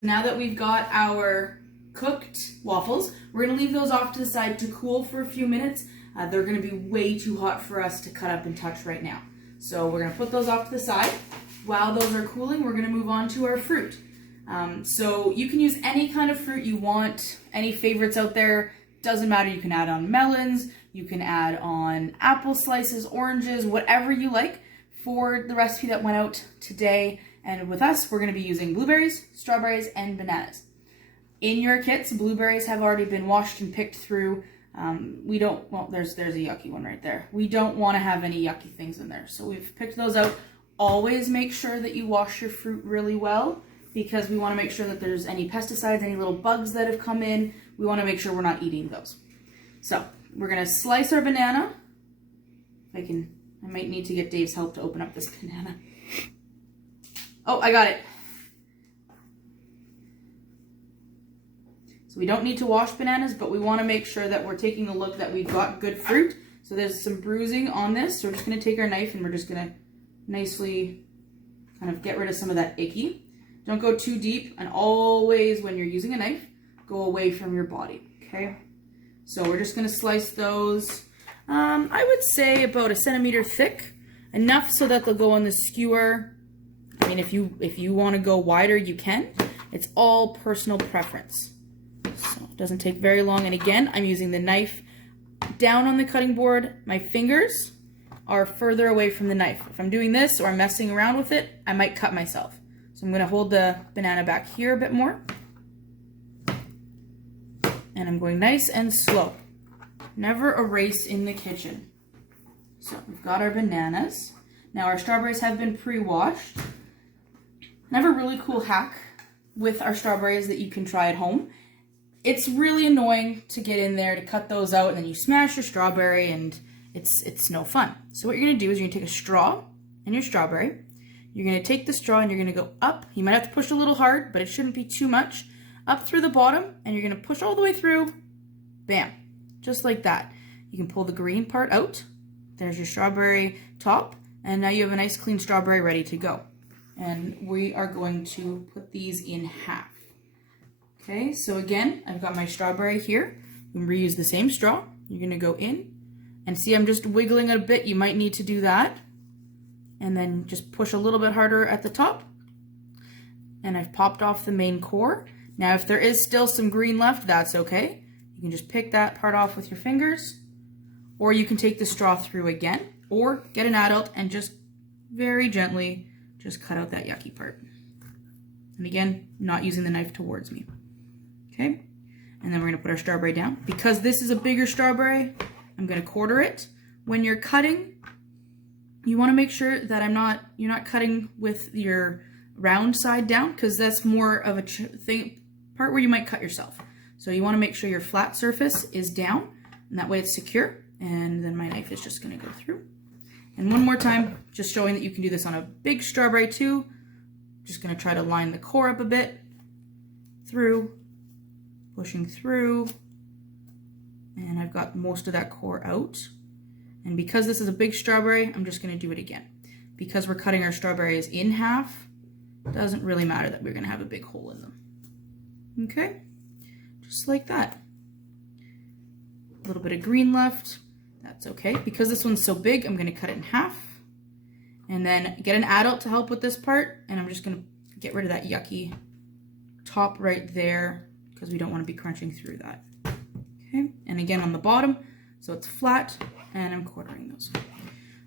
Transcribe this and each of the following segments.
Now that we've got our cooked waffles, we're going to leave those off to the side to cool for a few minutes. They're going to be way too hot for us to cut up and touch right now. So we're going to put those off to the side. While those are cooling, we're going to move on to our fruit. So you can use any kind of fruit you want, any favorites out there. Doesn't matter, you can add on melons, you can add on apple slices, oranges, whatever you like. For the recipe that went out today, and with us, we're going to be using blueberries, strawberries, and bananas. In your kits, blueberries have already been washed and picked through. There's a yucky one right there. We don't want to have any yucky things in there, so we've picked those out. Always make sure that you wash your fruit really well, because we want to make sure that there's any pesticides, any little bugs that have come in. We want to make sure we're not eating those. So we're going to slice our banana. I might need to get Dave's help to open up this banana. Oh, I got it. So we don't need to wash bananas, but we want to make sure that we're taking a look that we've got good fruit. So there's some bruising on this. So we're just going to take our knife and we're just going to nicely kind of get rid of some of that icky. Don't go too deep, and always when you're using a knife, go away from your body, okay? So we're just going to slice those. I would say about 1 centimeter thick, enough so that they'll go on the skewer. I mean, if you want to go wider, you can. It's all personal preference. So it doesn't take very long. And again, I'm using the knife down on the cutting board. My fingers are further away from the knife. If I'm doing this or I'm messing around with it, I might cut myself. So I'm going to hold the banana back here a bit more. And I'm going nice and slow. Never a race in the kitchen. So we've got our bananas. Now our strawberries have been pre-washed. Another really cool hack with our strawberries that you can try at home. It's really annoying to get in there to cut those out and then you smash your strawberry and it's no fun. So what you're going to do is you're going to take a straw and your strawberry. You're going to take the straw and you're going to go up. You might have to push a little hard, but it shouldn't be too much. Up through the bottom, and you're going to push all the way through. Bam. Just like that. You can pull the green part out. There's your strawberry top, and now you have a nice clean strawberry ready to go. And we are going to put these in half. Okay, so again, I've got my strawberry here. You can reuse the same straw. You're going to go in, and see I'm just wiggling it a bit. You might need to do that. And then just push a little bit harder at the top. And I've popped off the main core. Now, if there is still some green left, that's okay. You can just pick that part off with your fingers, or you can take the straw through again, or get an adult and just very gently just cut out that yucky part. And again, not using the knife towards me. Okay, and then we're gonna put our strawberry down. Because this is a bigger strawberry, I'm gonna quarter it. When you're cutting, you wanna make sure that you're not cutting with your round side down, because that's more of a part where you might cut yourself. So you want to make sure your flat surface is down, and that way it's secure. And then my knife is just going to go through. And one more time, just showing that you can do this on a big strawberry too. Just going to try to line the core up a bit, through, pushing through, and I've got most of that core out. And because this is a big strawberry, I'm just going to do it again. Because we're cutting our strawberries in half, it doesn't really matter that we're going to have a big hole in them. Okay, just like that. A little bit of green left, that's okay. Because this one's so big, I'm gonna cut it in half. And then get an adult to help with this part, and I'm just gonna get rid of that yucky top right there, because we don't wanna be crunching through that. Okay, and again on the bottom, so it's flat, and I'm quartering those.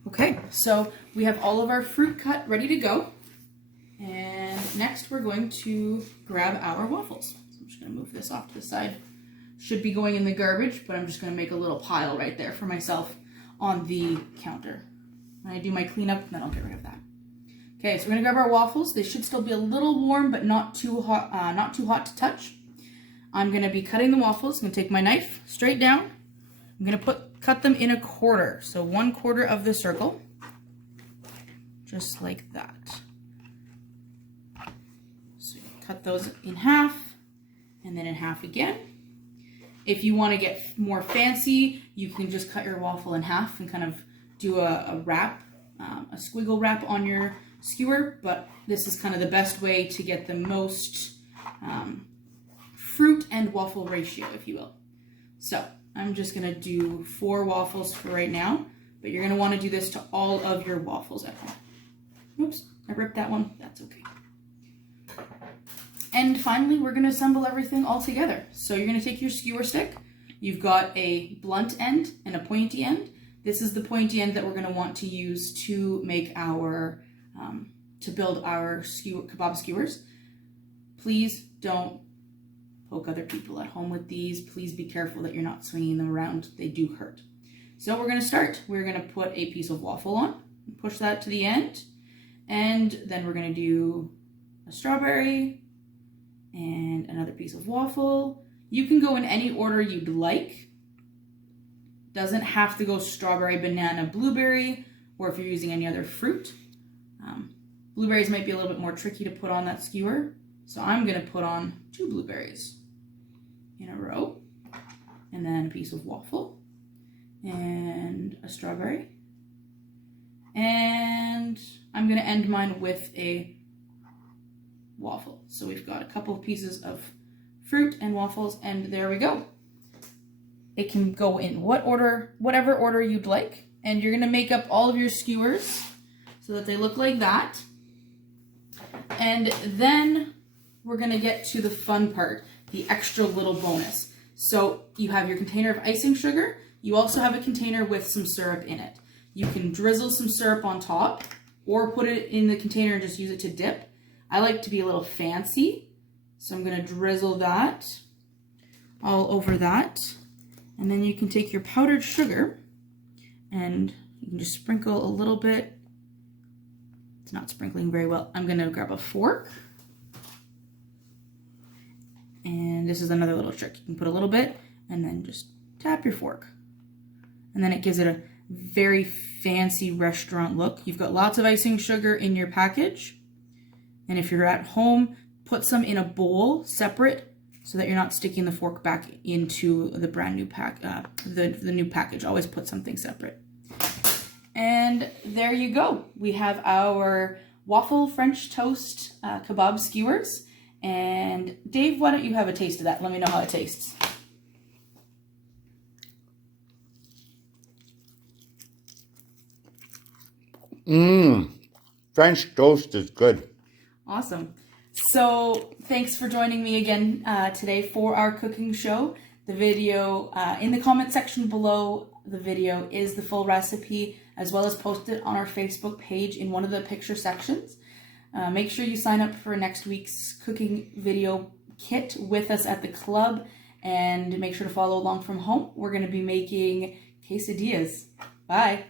Okay, so we have all of our fruit cut, ready to go. And next we're going to grab our waffles. So I'm just gonna move this off to the side. Should be going in the garbage, but I'm just gonna make a little pile right there for myself on the counter. When I do my cleanup, then I'll get rid of that. Okay, so we're gonna grab our waffles. They should still be a little warm, but not too hot to touch. I'm gonna be cutting the waffles. I'm gonna take my knife straight down. I'm gonna cut them in a quarter. So 1/4 of the circle, just like that. So you cut those in half, and then in half again. If you want to get more fancy, you can just cut your waffle in half and kind of do a wrap, a squiggle wrap on your skewer, but this is kind of the best way to get the most fruit and waffle ratio, if you will. So I'm just gonna do 4 waffles for right now, but you're gonna wanna do this to all of your waffles at home. Oops, I ripped that one, that's okay. And finally, we're gonna assemble everything all together. So you're gonna take your skewer stick. You've got a blunt end and a pointy end. This is the pointy end that we're gonna want to use to make our, to build our kebab skewers. Please don't poke other people at home with these. Please be careful that you're not swinging them around. They do hurt. So we're gonna start. We're gonna put a piece of waffle on, push that to the end, and then we're gonna do a strawberry and another piece of waffle. You can go in any order you'd like. Doesn't have to go strawberry, banana, blueberry, or if you're using any other fruit. Blueberries might be a little bit more tricky to put on that skewer, so I'm gonna put on 2 blueberries in a row, and then a piece of waffle, and a strawberry, and I'm gonna end mine with a waffle. So we've got a couple of pieces of fruit and waffles, and there we go. It can go in whatever order you'd like, and you're gonna make up all of your skewers so that they look like that. And then we're gonna get to the fun part, the extra little bonus. So you have your container of icing sugar. You also have a container with some syrup in it. You can drizzle some syrup on top or put it in the container and just use it to dip. I like to be a little fancy, so I'm gonna drizzle that all over that. And then you can take your powdered sugar and you can just sprinkle a little bit. It's not sprinkling very well. I'm gonna grab a fork. And this is another little trick. You can put a little bit and then just tap your fork. And then it gives it a very fancy restaurant look. You've got lots of icing sugar in your package. And if you're at home, put some in a bowl separate so that you're not sticking the fork back into the brand new the new package. Always put something separate. And there you go. We have our waffle French toast kebab skewers. And Dave, why don't you have a taste of that? Let me know how it tastes. French toast is good. Awesome. So thanks for joining me again today for our cooking show. The video in the comment section below the video is the full recipe, as well as posted on our Facebook page in one of the picture sections. Make sure you sign up for next week's cooking video kit with us at the club, and make sure to follow along from home. We're going to be making quesadillas. Bye.